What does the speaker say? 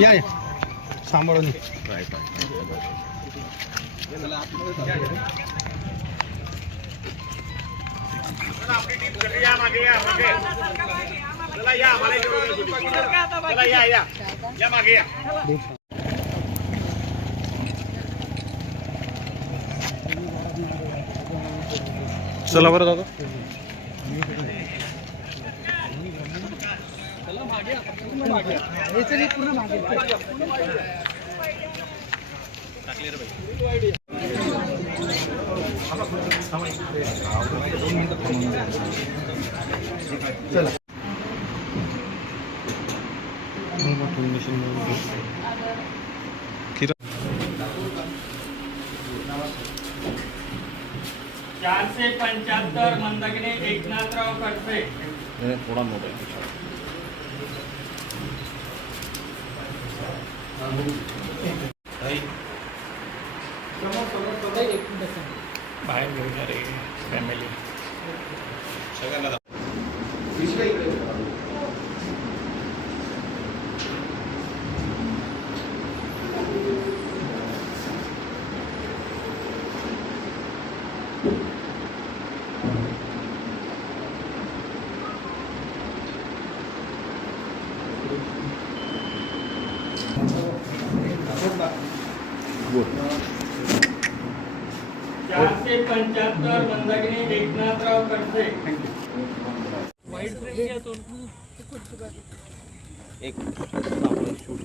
या या. सांभाळून चला बरं दादा. चला चारशे पंच्याहत्तर मंदगणे एकनाथराव करते थोडा मोठा बाहेर घेऊन फॅमिली सगळ्यांना चारशे पंच्याहत्तर मंदगणे एकनाथराव खडसे. एक आपण शूट